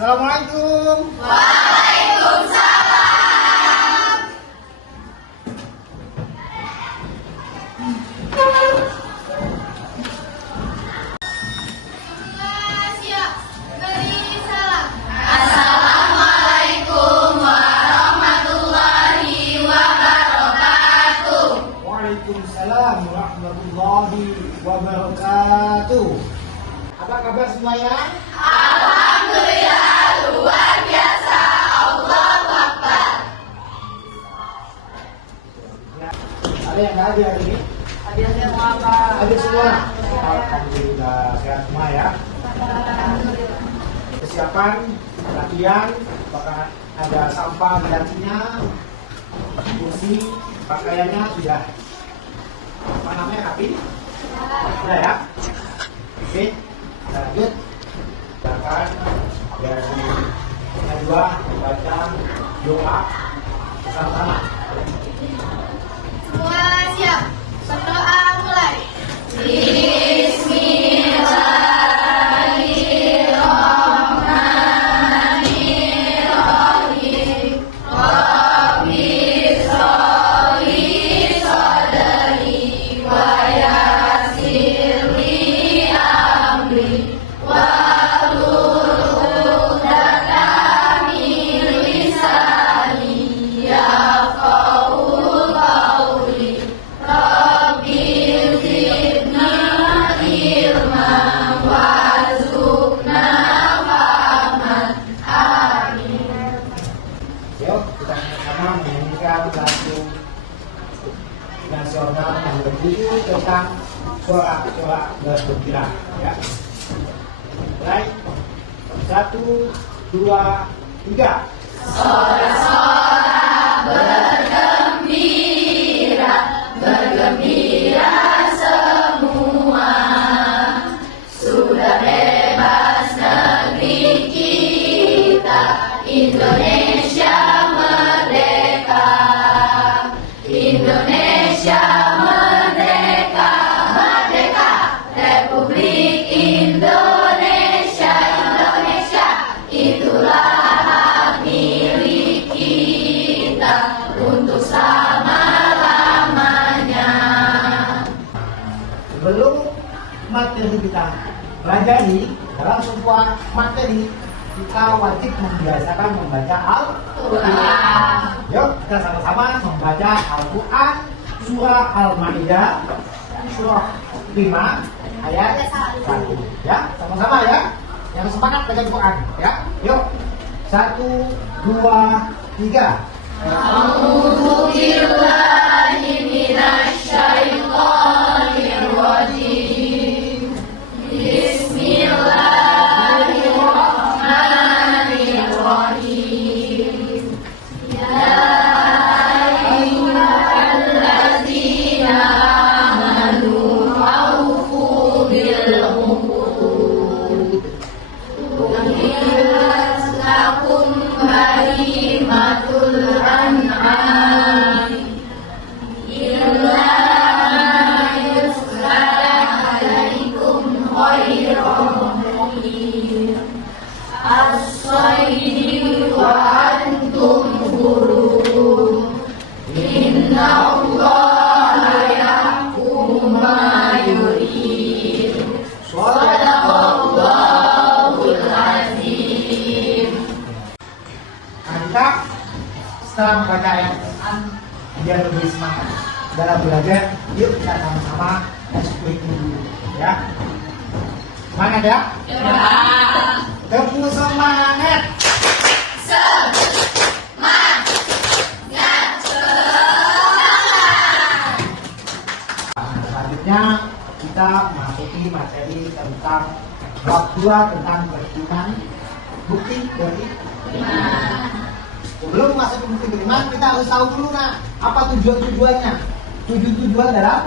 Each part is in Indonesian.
Assalamualaikum. Waalaikumsalam. Siap, beri salam. Assalamualaikum warahmatullahi wabarakatuh. Waalaikumsalam warahmatullahi wabarakatuh. Apa kabar semuanya? Alhamdulillah, luar biasa. Allahu Akbar. Ada yang nggak hadir hari ini? Hadir semua, Pak. Hadir semua. Alhamdulillah sehat semua ya. Persiapan latihan, apakah ada sampah gantinya, kursi, pakaiannya sudah apa namanya rapi? Sudah ya? Oke, kita lanjut. Silakan dari yang dua baca doa bersama-sama. Semua siap. Berdoa mulai. Bismillahirrahmanirrahim. Rabbi sholli sadri wa yassirli amri wahlul 'uqdatam min lisani yafqahu qawli. Rabbi zidna ilman warzuqna fahman. Amin. Yuk kita sama-sama menyanyikan lagu nasional yang berjudul tentang sorak-sorak bergembira. Ya. Mulai 1, 2, 3. Sorak-sorak bergembira, bergembira semua. Sudah bebas negeri kita, Indonesia merdeka. Indonesia merdeka, merdeka. Republik Indonesia, Indonesia. Itulah hak milik kita untuk selama-lamanya. Sebelum materi kita pelajari, dalam sebuah materi kita wajib membiasakan membaca Al-Quran. Yuk kita sama-sama membaca Al-Quran surah Al-Maidah surah 5 ayat 1. Ya, sama-sama ya. Yang semangat baca Al-Quran ya. Yuk. 1, 2, 3. A'udzu billahi minasyaitonir rajim. Bismillahirrahmanirrahim. Ya ayyuhalladzina amanu aufu bil uqud. Uhillat lakum bahimatul an'am illa ma yutla alaikum ghairu muhim as-saydi wa antum hurum. Inna Allaha yahkumu ma yurid. Shadaqallahul azim. Nah, kita setelah membaca ayat Quran biar lebih semangat dalam belajar, yuk kita sama-sama eksekutif dulu ya. Semangat ya. Tepuk semangat. Selanjutnya kita masuki materi tentang bab 2 tentang beriman, bukti dari iman. Sebelum masuk ke bukti beriman, kita harus tahu dulu apa tujuannya. Tujuan dalam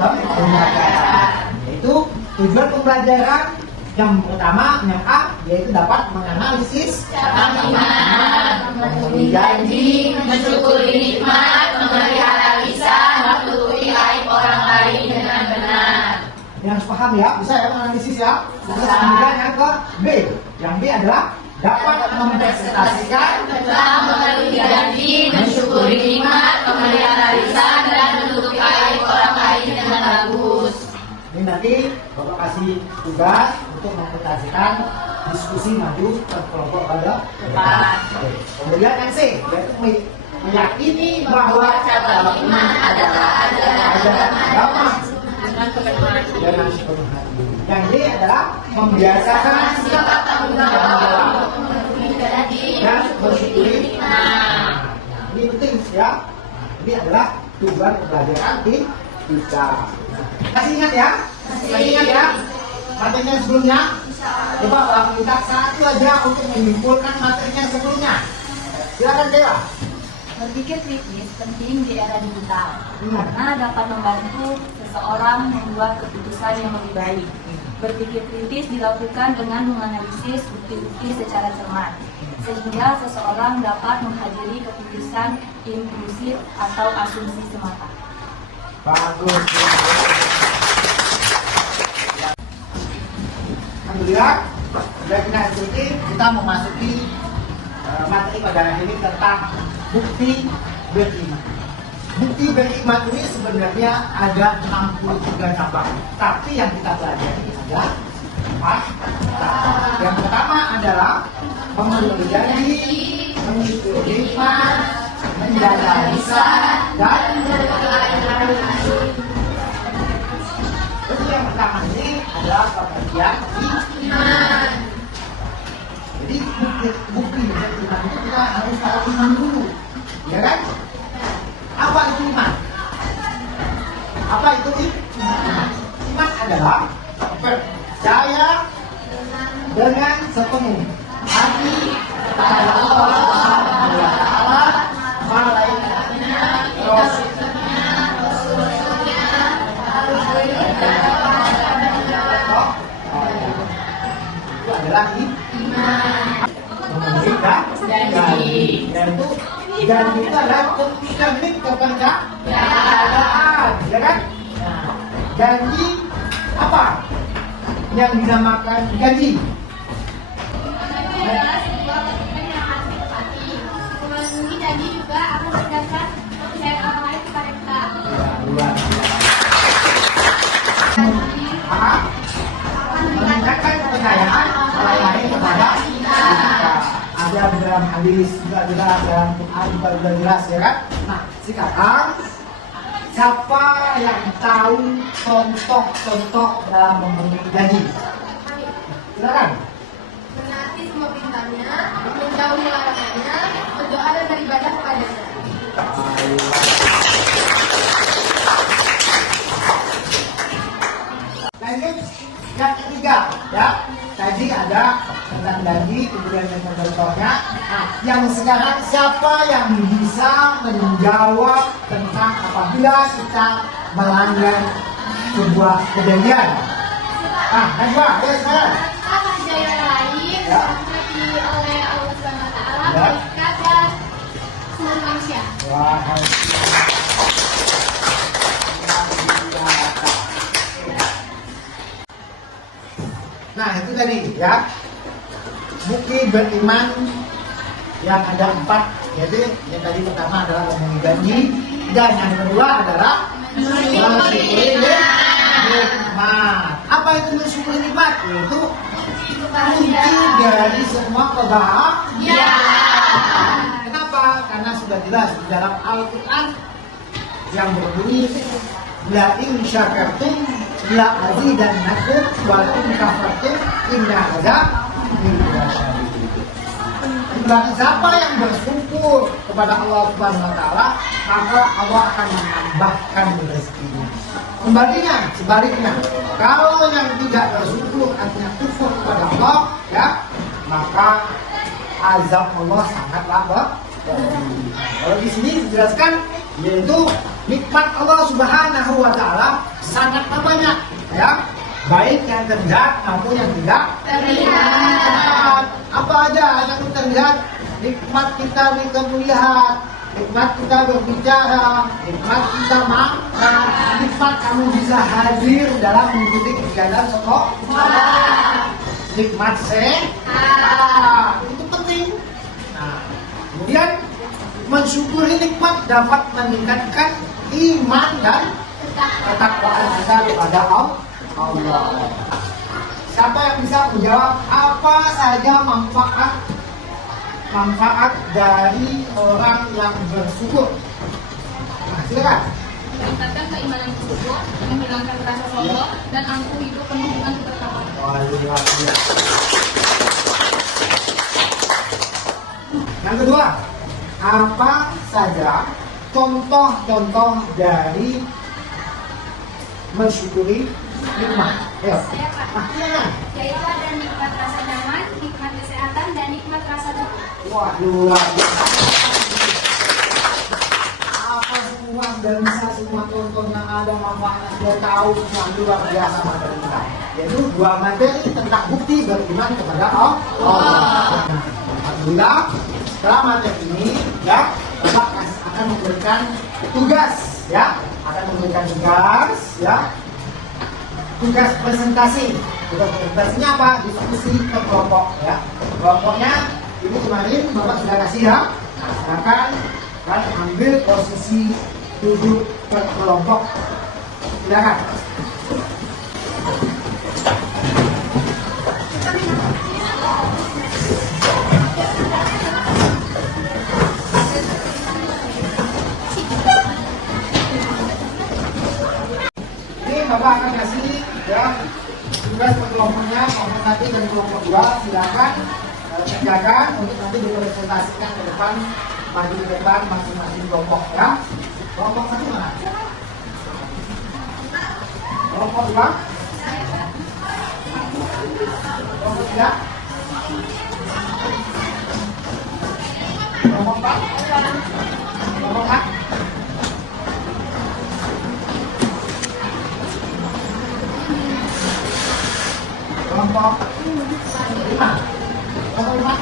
pembelajaran, yaitu tujuan pembelajaran yang pertama, yang A, yaitu dapat menganalisis iman, memenuhi janji, mensyukuri nikmat, memelihara lisan, menutupi aib orang lain dengan benar. Yang paham ya, bisa ya menganalisis ya. Terus kemudian yang ke B, yang B adalah dapat mempresentasikan telah memenuhi janji, mensyukuri nikmat, pemberian warisan, dan menutup aib orang lain dengan bagus. Ini nanti Bapak kasih tugas untuk mempresentasikan diskusi maju kelompok pada depan. Kemudian yang C, yaitu meyakini bahwa Cabang iman adalah ajaran agama dengan kepenuhan dengan sepenuh hati. Yang D adalah membiasakan sikap tanggung jawab, memenuhi janji, dan bersyukuri. Nah, Ini penting ya. Ini adalah tujuan pembelajaran di kita. Masih ingat ya? Masih ingat ya? Materinya sebelumnya? Coba waktu kita satu aja untuk menyimpulkan materinya sebelumnya. Silakan Dewa. Berpikir kritis penting di era digital karena dapat membantu seseorang membuat keputusan yang lebih baik. Berpikir kritis dilakukan dengan menganalisis bukti-bukti secara cermat, sehingga seseorang dapat menghadiri keputusan impulsif atau asumsi semata. Bagus. Alhamdulillah, sudah kita ikuti, kita memasuki materi pada hari ini tentang bukti beriman. Bukti beriman ini sebenarnya ada 63 cabang, tapi yang kita pelajari ada 4. Yang pertama adalah memenuhi janji, mensyukuri nikmat, menjaga lisan, dan yang pertama ini adalah pengertian iman. Jadi bukti dari iman itu kita harus tahu iman dulu, ya kan? Apa itu iman? Apa itu iman? Iman adalah percaya dengan sepenuh hati kepada Allah Subhanahu wa Ta'ala, malaikatnya, rasulnya, itu adalah iman. Memberikan janji, yaitu janji itu adalah komitmen kepercayaan, ya kan? Nah, janji apa yang dinamakan janji? Adalah sebuah komitmen yang harus ditepati. Memenuhi janji juga akan meningkatkan kepercayaan orang lain kepada kita. Luar biasa. Meningkatkan kepercayaan orang lain kepada kita. Ada dalam hadis juga jelas, dalam Quran juga jelas, ya kan? Nah, sekarang siapa yang tahu contoh-contoh dalam memenuhi janji? Silakan. Menaati semua perintahnya, menjauhi larangannya, berdoa dan beribadah kepadanya. Lanjut yang ketiga, ya. Tadi ada tentang janji, kemudian yang contohnya. Nah, yang sekarang siapa yang bisa menjawab tentang apabila kita melanggar sebuah kejadian? Ah, Najwa, ya sekarang. Apa kejadian lain Ya. seperti oleh Allah Subhanahu wa Ta'ala, Ya. malaikat dan seluruh manusia. Wah, nah itu tadi ya, bukti beriman yang ada 4, yaitu yang tadi pertama adalah memenuhi janji, dan yang kedua adalah mensyukuri nikmat. Apa itu mensyukuri nikmat? Yaitu kunci dari semua kebahagiaan. Kenapa? Karena sudah jelas di dalam Al-Quran yang berbunyi la in syakartum la azidannakum wa in kafartum inna azabi lasyadid. Berarti siapa yang bersyukur kepada Allah Subhanahu wa Ta'ala, maka Allah akan menambahkan rezekinya. Kembalinya, sebaliknya, kalau yang tidak bersyukur artinya kufur kepada Allah, ya, maka azab Allah sangatlah berat. Kalau di sini dijelaskan, yaitu nikmat Allah Subhanahu wa Ta'ala sangatlah banyak, ya, baik yang terlihat maupun yang tidak terlihat. Apa aja yang terlihat? Nikmat kita melihat, nikmat kita berbicara, nikmat kita makan, nikmat kamu bisa hadir dalam mengikuti kegiatan sekolah. nikmat sehat. Itu penting. Nah, kemudian mensyukuri nikmat dapat meningkatkan iman dan ketakwaan kita kepada Allah. Siapa yang bisa menjawab apa saja manfaat dari orang yang bersyukur? Nah, silakan. Meningkatkan keimanan bersyukur, menghilangkan rasa sombong, dan angkuh hidup penuh dengan keberkahan. Wah, luar biasa. Yang kedua, apa saja contoh-contoh dari mensyukuri nikmat? Ayo. Saya Pak, Nah, silakan. yaitu ada nikmat rasa nyaman, nikmat kesehatan, dan nikmat rasa cukup. Wah, luar biasa. Apa semua dan bisa semua contoh yang ada manfaatnya sudah tahu semua luar biasa materi kita. Yaitu dua materi tentang bukti beriman kepada Allah. Nah, alhamdulillah setelah materi ini ya Bapak akan memberikan tugas ya, tugas presentasi. Tugas presentasinya apa? Diskusi ke kelompok ya. Kelompoknya ini kemarin Bapak sudah kasih ya. Nah, silakan kan ambil posisi duduk per kelompok. Silakan. Ini Bapak akan kasih ya tugas per kelompoknya, kelompok 1 dan kelompok 2. Silakan kerjakan untuk nanti dipresentasikan ke depan, maju ke depan masing-masing kelompok ya. Kelompok 1 mana? Kelompok 2? Kelompok 3? Kelompok 4? Kelompok 4? Kelompok 5? Kelompok 5?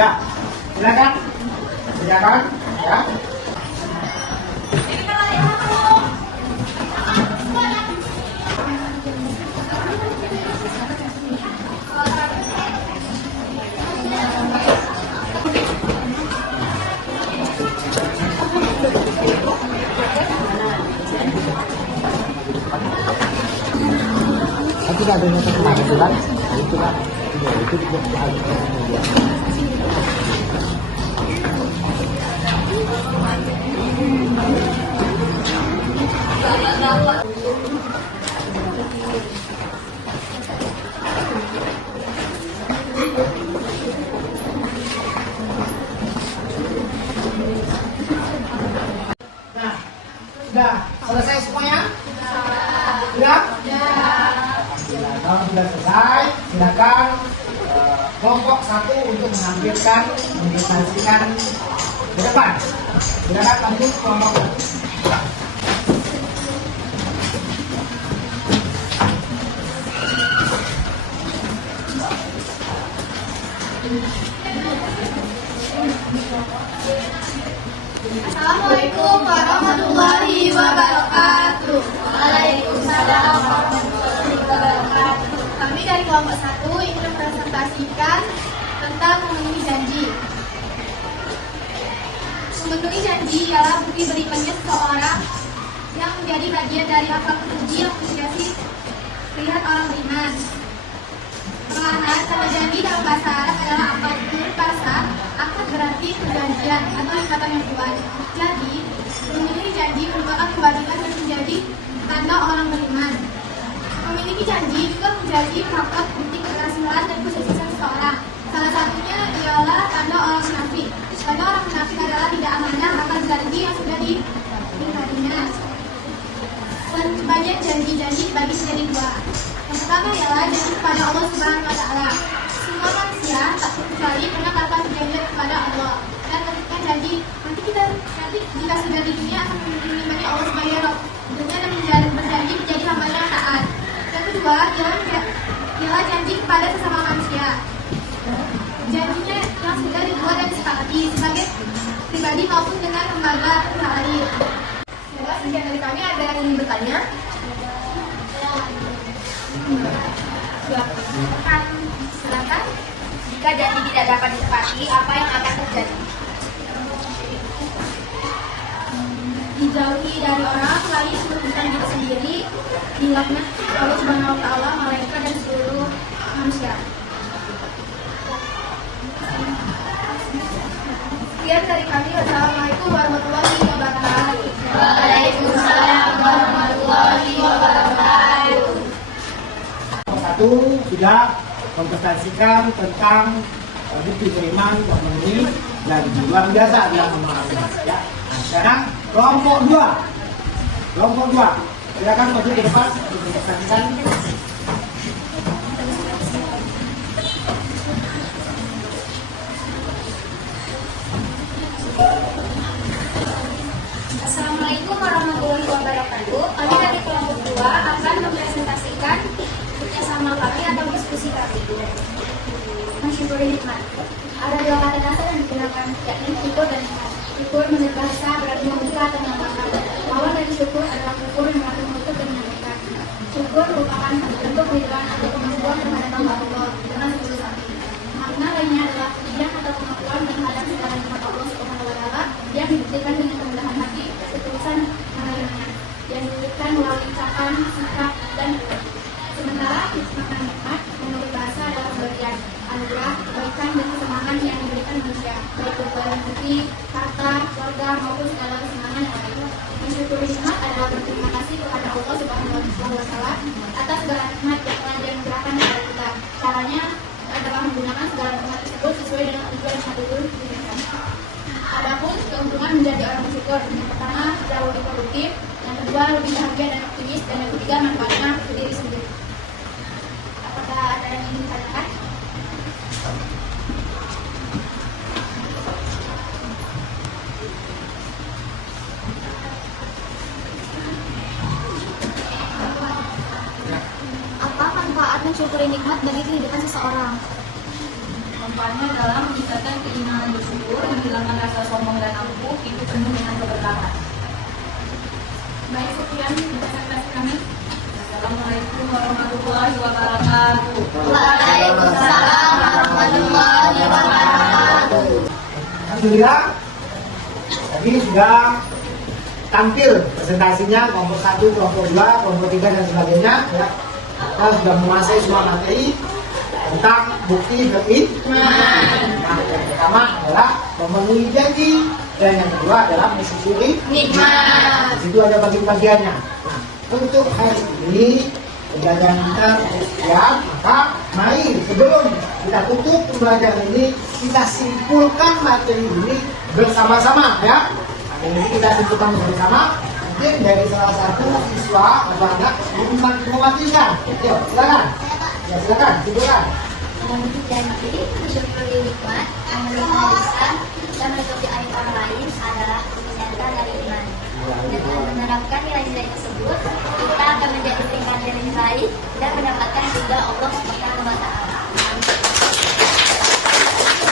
Ya, silakan kerjakan ya. Tidak ada yang kemarin itu kan? Itu Nah, sudah selesai semuanya? Sudah? Kalau sudah selesai, silakan kelompok 1 untuk menampilkan, mendemonstrasikan ke depan. Silakan lanjut kelompok 1. Assalamualaikum warahmatullahi wabarakatuh. Waalaikumsalam warahmatullahi wabarakatuh. Kami dari kelompok 1 ingin mempresentasikan tentang memenuhi janji. Memenuhi janji ialah bukti berimannya seseorang yang menjadi bagian dari akhlak terpuji yang apresiasi lihat orang beriman. Perlahan, kata janji dalam bahasa Arab adalah akad. Menurut bahasa, akad berarti perjanjian atau ikatan yang kuat. Jadi, memenuhi janji merupakan kewajiban yang menjadi tanda orang beriman. Memiliki janji juga menjadi faktor bukti keberhasilan dan kesuksesan seseorang. Salah satunya ialah tanda orang munafik. Tanda orang munafik adalah tidak amanah akan janji yang sudah diingkarinya. Dan sebagian janji-janji dibagi menjadi 2. Yang pertama ialah janji kepada Allah Subhanahu wa Ta'ala. Semua manusia tak terkecuali pernah melakukan perjanjian kepada Allah. Dan ketika janji nanti jika sudah di dunia akan menikmati Allah sebagai Rabb. Dengan berjanji menjadi hamba yang taat. Yang kedua ialah janji kepada sesama manusia. Janjinya yang sudah dibuat dan disepakati sebagai pribadi maupun dengan lembaga kami ada yang ingin bertanya? Silakan. Jika janji tidak dapat ditepati, apa yang akan terjadi? Dijauhi dari orang lain merugikan diri sendiri, dilaknat Allah Subhanahu wa taala, malaikat dan seluruh manusia. Sekian dari kami. Wassalamualaikum warahmatullahi wabarakatuh. Waalaikumsalam warahmatullahi wabarakatuh. Satu sudah mempresentasikan tentang bukti beriman yang memenuhi dan luar biasa dia memahami. Ya. Nah, sekarang kelompok dua, silakan maju ke depan untuk mempresentasikan. Assalamualaikum warahmatullahi wabarakatuh. Kami dari kelompok 2 akan mempresentasikan kerjasama kami atau diskusi kami. Mensyukuri nikmat. Ada dua kata dasar yang digunakan, yakni syukur dan nikmat. Syukur menurut bahasa berarti membuka atau menambahkan. Lawan dari syukur adalah kufur yang berarti menutup dan menambahkan. Syukur merupakan bentuk kehidupan atau kemampuan terhadap Allah dengan seluruh hati. Makna lainnya adalah kebijakan atau kemampuan terhadap segala nikmat Allah Subhanahu wa taala yang dibuktikan dengan kemudahan hati, ketulusan menerimanya, yang diwujudkan melalui ucapan, sikap, dan perbuatan. Sementara makna nikmat menurut bahasa adalah pemberian, anugerah, kebaikan, dan kesenangan yang diberikan manusia, baik berupa rezeki, harta, keluarga, maupun segala kesenangan yang lain. Mensyukuri nikmat adalah berterima kasih kepada Allah Subhanahu wa taala atas segala nikmat yang telah Dia anugerahkan kepada kita. Caranya adalah menggunakan segala nikmat tersebut sesuai dengan tujuan yang dulu diberikan. Adapun keuntungan menjadi orang bersyukur, yang pertama jauh lebih produktif, yang kedua lebih bahagia dan optimis, dan yang ketiga manfaatnya untuk diri sendiri. Apakah ada yang ingin ditanyakan? Apa manfaat mensyukuri nikmat bagi kehidupan seseorang? Manfaatnya adalah meningkatkan keimanan bersyukur, menghilangkan rasa sombong dan angkuh, hidup penuh dengan keberkahan. Baik, sekian presentasi kami. Assalamualaikum warahmatullahi wabarakatuh. Waalaikumsalam warahmatullahi wabarakatuh. Alhamdulillah, tadi sudah tampil presentasinya kelompok 1, kelompok 2, kelompok 3 dan sebagainya. Ya. Kita sudah menguasai semua materi tentang bukti beriman. Nah, yang pertama adalah memenuhi janji dan yang kedua adalah mensyukuri Nikmat. Di situ ada bagi-bagiannya. Nah, untuk hari ini pembelajaran kita siap, maka mari sebelum kita tutup pembelajaran ini kita simpulkan materi ini bersama-sama ya. Nah, ini kita simpulkan bersama. Mungkin dari salah satu siswa atau anak mewakilkan. Yuk, silakan. Ya, silakan, simpulkan. Memenuhi janji, mensyukuri nikmat, memelihara lisan, dan menutupi aib orang lain adalah nyata dari iman. Dengan menerapkan nilai-nilai tersebut, kita akan menjadi peringkat yang lebih baik dan mendapatkan ridha Allah Subhanahu wa taala.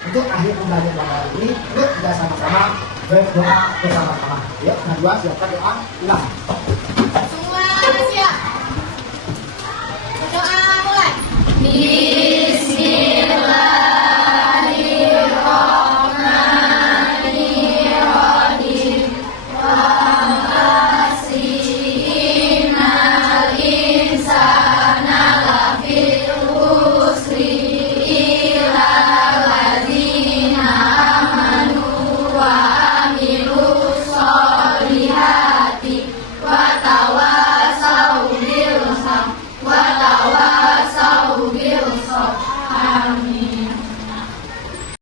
Untuk akhir pembelajaran kali ini, yuk kita sama-sama berdoa bersama-sama. Yuk, Najwa siapkan doa ulang. Semua siap. Berdoa mulai. Bismillahirrahmanirrahim.